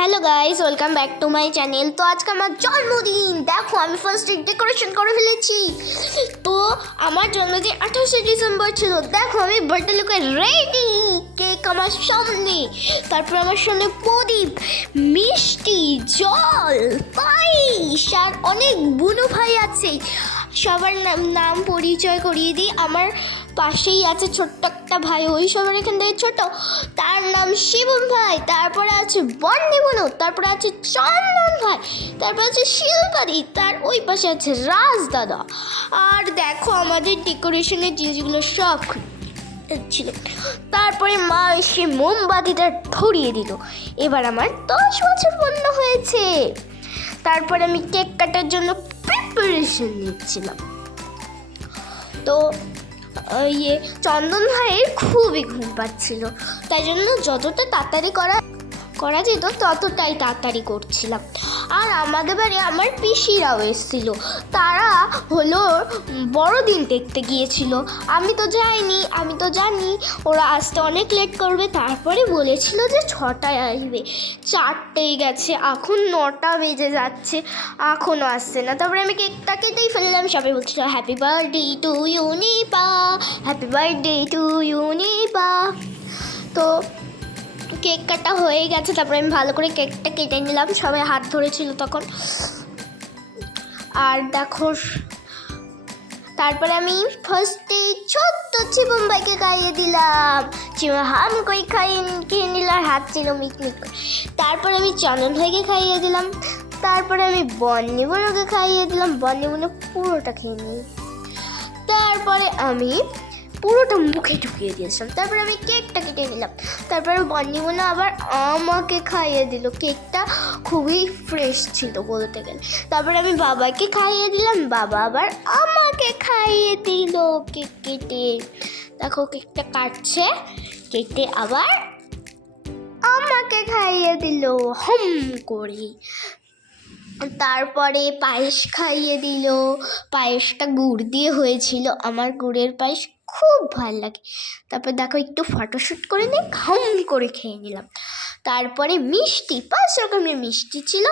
Hello guys, welcome back to my channel. তো আজকে আমার জন্মদিন। দেখো আমি ফার্স্টে ডেকোরেশন করে ফেলেছি। তো আমার জন্মদিন 28শে ডিসেম্বর ছিল। দেখো আমি বার্থডে লুকে রেডি, কেক আমার সামনে, তারপর আমার সামনে প্রদীপ, মিষ্টি, জল, পায়েস আর অনেক বুনু ভাই আছে। সবার নাম পরিচয় করিয়ে দিই। আমার পাশেই আছে ছোট্ট একটা ভাই, ওই সবার এখান থেকে ছোট, তার নাম শিবম ভাই। তারপরে আছে বন্দি বুনু, তারপরে আছে চন্দন ভাই, তারপর আছে শিলপাদি, তার ওই পাশে আছে রাজ দাদা। আর দেখো আমাদের ডেকোরেশনের জিনিসগুলো সব ছিল। তারপরে মা এসে মোমবাতিটা ধরিয়ে দিল। এবার আমার 10 বছর পূর্ণ হয়েছে। তারপরে আমি কেক কাটার জন্য প্রিপারেশন নিচ্ছিলাম। তো চন্দন ভাইয়ের খুবই ঘুম পাচ্ছিল, তাই জন্য যতটা তাড়াতাড়ি করা যেত ততটাই তাড়াতাড়ি করছিলাম। আর আমাদের বাড়ি আমার পিসিরাও এসেছিলো। তারা হলো বড়দিন দেখতে গিয়েছিল। আমি তো যাইনি, আমি তো জানি ওরা আসতে অনেক লেট করবে। তারপরে বলেছিল যে 6টায় আসবে, 4টেই গেছে, এখন 9টা বেজে যাচ্ছে, এখনও আসছে না। তারপরে আমি কেকটা কেটেই ফেললাম। সবাই বলছিল happy birthday to you Nipa, happy birthday to you Nipa. তো কেক কাটা হয়ে গেছে। তারপরে আমি ভালো করে কেকটা কেটে নিলাম। সবাই হাত ধরেছিল তখন। আর দেখো তারপরে আমি ফার্স্টে ছোট্ট চিবম ভাইকে খাইয়ে দিলাম। চিবম হাম করে খেয়ে নিল, আর হাত ছিল মিটমিট করে। তারপরে আমি চন্দন ভাইকে খাইয়ে দিলাম। তারপরে আমি বন্নি বোনকে খাইয়ে দিলাম। বন্নি বোন পুরোটা খেয়ে নিই। তারপরে আমি পুরোটা মুখে ঢুকিয়ে দিয়েছিলাম। তারপরে আমি কেকটা কেটে নিলাম। তারপরে বন্নি বোন আবার আমাকে খাইয়ে দিল। কেকটা খুবই ফ্রেশ ছিল বলতে গেলে। তারপরে আমি বাবাকে খাইয়ে দিলাম, বাবা আবার আমাকে খাইয়ে দিল কেক কেটে। দেখো কেকটা কাটছে, কেটে আবার আমাকে খাইয়ে দিল হম করে। তারপরে পায়েস খাইয়ে দিল। পায়েসটা গুড় দিয়ে হয়েছিল, আমার গুড়ের পায়েস খুব ভালো লাগে। তারপর দেখো একটু ফটোশ্যুট করে নিয়ে ঘাম করে খেয়ে নিলাম। তারপরে মিষ্টি, 5 রকমের মিষ্টি ছিল।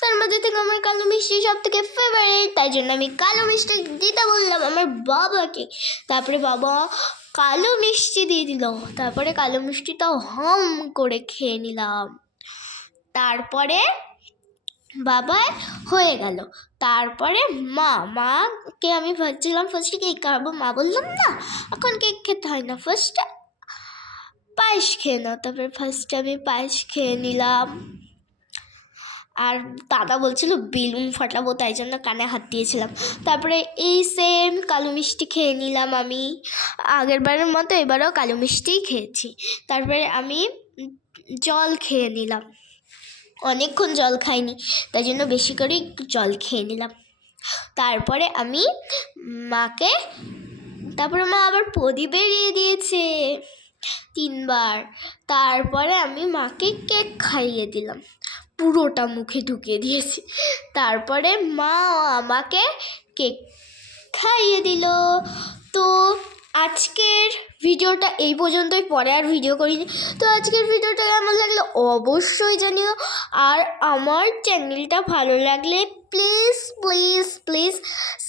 তার মধ্যে থেকে আমার কালো মিষ্টি সব থেকে ফেভারিট, তাই জন্য আমি কালো মিষ্টি দিতে বললাম আমার বাবাকে। তারপরে বাবা কালো মিষ্টি দিয়ে দিল। তারপরে কালো মিষ্টিটাও হাম করে খেয়ে নিলাম। তারপরে বাবা হয়ে গেল। তারপরে মাকে আমি ভাবছিলাম ফার্স্টে কেক খাবো, মা বললাম না এখন কেক খেতে হয় না, ফার্স্টে পায়েস খেয়ে নাও। তারপরে ফার্স্টে আমি পায়েস খেয়ে নিলাম। আর দাদা বলছিল বেলুন ফাটাবো, তাই জন্য কানে হাত দিয়েছিলাম। তারপরে এই সেম কালো মিষ্টি খেয়ে নিলাম আমি। আগের বারের মতো এবারেও কালো মিষ্টিই খেয়েছি। তারপরে আমি জল খেয়ে নিলাম। অনেকক্ষণ জল খাইনি, তাই জন্য বেশি করে একটু জল খেয়ে নিলাম। তারপরে আমি মাকে, তারপরে মা আবার প্রদীপ বেরিয়ে দিয়েছে 3বার। তারপরে আমি মাকে কেক খাইয়ে দিলাম, পুরোটা মুখে ঢুকিয়ে দিয়েছি। তারপরে মা আমাকে কেক খাইয়ে দিল। তো আজকের ভিডিওটা এই পর্যন্তই, পরে আর ভিডিও করিনি। তো আজকের ভিডিওটা কেমন লাগলো অবশ্যই জানিও। আর আমার চ্যানেলটা ভালো লাগলে প্লিজ প্লিজ প্লিজ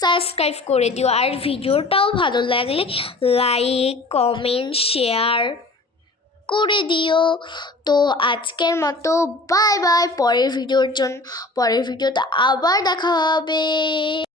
সাবস্ক্রাইব করে দিও। আর ভিডিওটাও ভালো লাগলে লাইক, কমেন্ট, শেয়ার করে দিও। তো আজকের মতো বাই বাই। পরের ভিডিওতে আবার দেখা হবে।